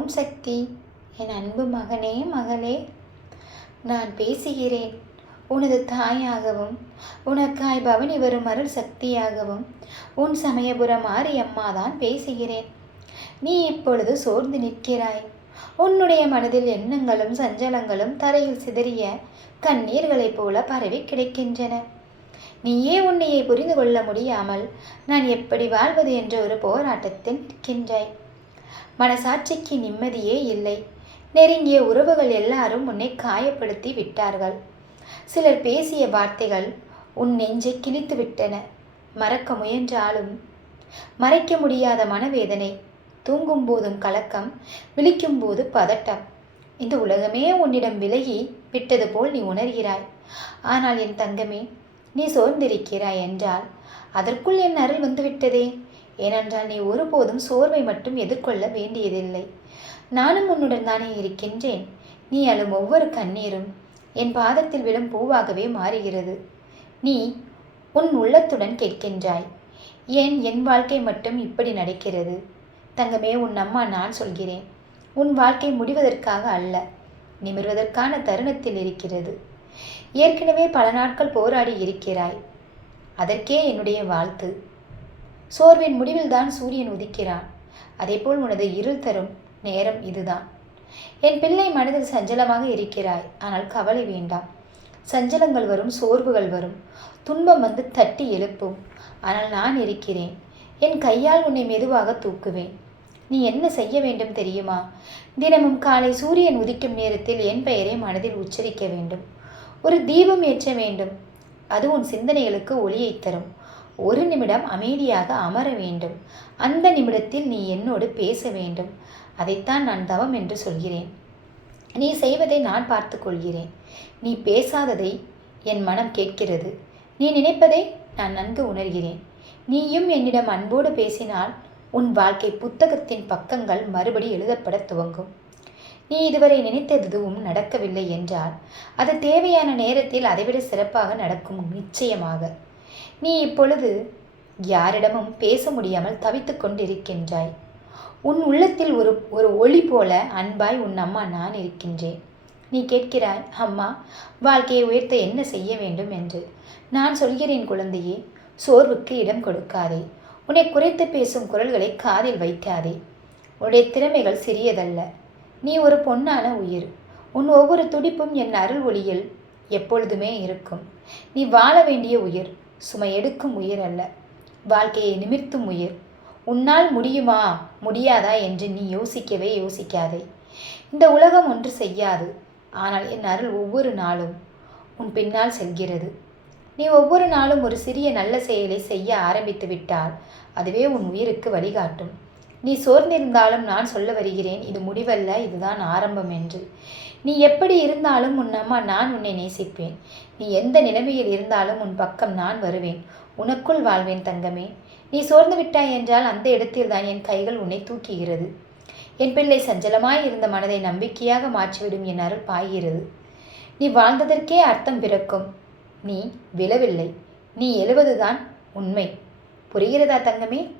ஓம் சக்தி என் அன்பு மகனே மகளே. நான் பேசுகிறேன் உனது தாயாகவும் உனக்காய் பவனி வரும் அருள் சக்தியாகவும். உன் சமயபுரம் மாரியம்மா தான் பேசுகிறேன். நீ இப்பொழுது சோர்ந்து நிற்கிறாய். உன்னுடைய மனதில் எண்ணங்களும் சஞ்சலங்களும் தரையில் சிதறிய கண்ணீர்களைப் போல பரவி கிடைக்கின்றன. நீயே உன்னையை புரிந்து கொள்ள முடியாமல் நான் எப்படி வாழ்வது என்ற ஒரு போராட்டத்தில் நிற்கின்றாய். மனசாட்சிக்கு நிம்மதியே இல்லை. நெருங்கிய உறவுகள் எல்லாரும் உன்னை காயப்படுத்தி விட்டார்கள். சிலர் பேசிய வார்த்தைகள் உன் நெஞ்சை கிழித்து விட்டன. மறக்க முயன்றாலும் மறைக்க முடியாத மனவேதனை தூங்கும் போதும் கலக்கம் விழிக்கும் போது பதட்டம். இந்த உலகமே உன்னிடம் விலகி விட்டது போல் நீ உணர்கிறாய். ஆனால் என் தங்கமே நீ சோர்ந்திருக்கிறாய் என்றால் அதற்குள் என் அருள் வந்துவிட்டதே. ஏனென்றால் நீ ஒருபோதும் சோர்வை மட்டும் எதிர்கொள்ள வேண்டியதில்லை. நானும் உன்னுடன் தானே இருக்கின்றேன். நீ அழும் ஒவ்வொரு கண்ணீரும் என் பாதத்தில் விழும் பூவாகவே மாறுகிறது. நீ உன் உள்ளத்துடன் கேட்கின்றாய். ஏன் என் வாழ்க்கை மட்டும் இப்படி நடக்கிறது? தங்கமே உன் அம்மா நான் சொல்கிறேன். உன் வாழ்க்கை முடிவதற்காக அல்ல நிமிர்வதற்கான தருணத்தில் இருக்கிறது. ஏற்கனவே பல நாட்கள் போராடி இருக்கிறாய். அதற்கே என்னுடைய வாழ்த்து. சோர்வின் முடிவில்தான் சூரியன் உதிக்கிறான். அதேபோல் உனது இருள் தரும் நேரம் இதுதான். என் பிள்ளை மனதில் சஞ்சலமாக இருக்கிறாய். ஆனால் கவலை வேண்டாம். சஞ்சலங்கள் வரும் சோர்வுகள் வரும். துன்பம் வந்து தட்டி எழுப்பும். ஆனால் நான் இருக்கிறேன். என் கையால் உன்னை மெதுவாக தூக்குவேன். நீ என்ன செய்ய வேண்டும் தெரியுமா? தினமும் காலை சூரியன் உதிக்கும் நேரத்தில் என் பெயரை மனதில் உச்சரிக்க வேண்டும். ஒரு தீபம் ஏற்ற வேண்டும். அது உன் சிந்தனைகளுக்கு ஒளியை தரும். ஒரு நிமிடம் அமைதியாக அமர வேண்டும். அந்த நிமிடத்தில் நீ என்னோடு பேச வேண்டும். அதைத்தான் நான் தவம் என்று சொல்கிறேன். நீ செய்வதை நான் பார்த்து கொள்கிறேன். நீ பேசாததை என் மனம் கேட்கிறது. நீ நினைப்பதை நான் நன்கு உணர்கிறேன். நீயும் என்னிடம் அன்போடு பேசினால் உன் வாழ்க்கை புத்தகத்தின் பக்கங்கள் மறுபடி எழுதப்பட துவங்கும். நீ இதுவரை நினைத்ததுவும் நடக்கவில்லை என்றால் அது தேவையான நேரத்தில் அதைவிட சிறப்பாக நடக்கும் நிச்சயமாக. நீ இப்பொழுது யாரிடமும் பேச முடியாமல் தவித்து கொண்டிருக்கின்றாய். உன் உள்ளத்தில் ஒரு ஒரு ஒளி போல அன்பாய் உன் அம்மா நான் இருக்கின்றேன். நீ கேட்கிறாய் அம்மா வாழ்க்கையை உயர்த்த என்ன செய்ய வேண்டும் என்று. நான் சொல்கிறேன் குழந்தையே சோர்வுக்கு இடம் கொடுக்காதே. உன்னை குறைத்து பேசும் குரல்களை காதில் வைக்காதே. உன்னுடைய திறமைகள் சிறியதல்ல. நீ ஒரு பொன்னான உயிர். உன் ஒவ்வொரு துடிப்பும் என் அருள் ஒளியில் எப்பொழுதுமே இருக்கும். நீ வாழ வேண்டிய உயிர். சுமை எடுக்கும் உயிர் அல்ல. வாழ்க்கையை நிமிர்த்தும் உயிர். உன்னால் முடியுமா? முடியாதா என்று நீ யோசிக்கவே யோசிக்காதே. இந்த உலகம் ஒன்று செய்யாது. ஆனால் என் அருள் ஒவ்வொரு நாளும் உன் பின்னால் செல்கிறது. நீ ஒவ்வொரு நாளும் ஒரு சிறிய நல்ல செயலை செய்ய ஆரம்பித்து விட்டால் அதுவே உன் உயிருக்கு வழிகாட்டும். நீ சோர்ந்திருந்தாலும் நான் சொல்ல வருகிறேன் இது முடிவல்ல இதுதான் ஆரம்பம் என்று. நீ எப்படி இருந்தாலும் உன் அம்மா நான் உன்னை நேசிப்பேன். நீ எந்த நிலைமையில் இருந்தாலும் உன் பக்கம் நான் வருவேன். உனக்குள் வாழ்வேன் தங்கமே. நீ சோர்ந்து விட்டாய் என்றால் அந்த இடத்தில் தான் என் கைகள் உன்னை தூக்குகிறது. என் பிள்ளை சஞ்சலமாய் இருந்த மனதை நம்பிக்கையாக மாற்றிவிடும் என் அருள் பாய்கிறது. நீ வாழ்ந்ததற்கே அர்த்தம் பிறக்கும். நீ விழவில்லை. நீ எழுவதுதான் உண்மை. புரிகிறதா தங்கமே?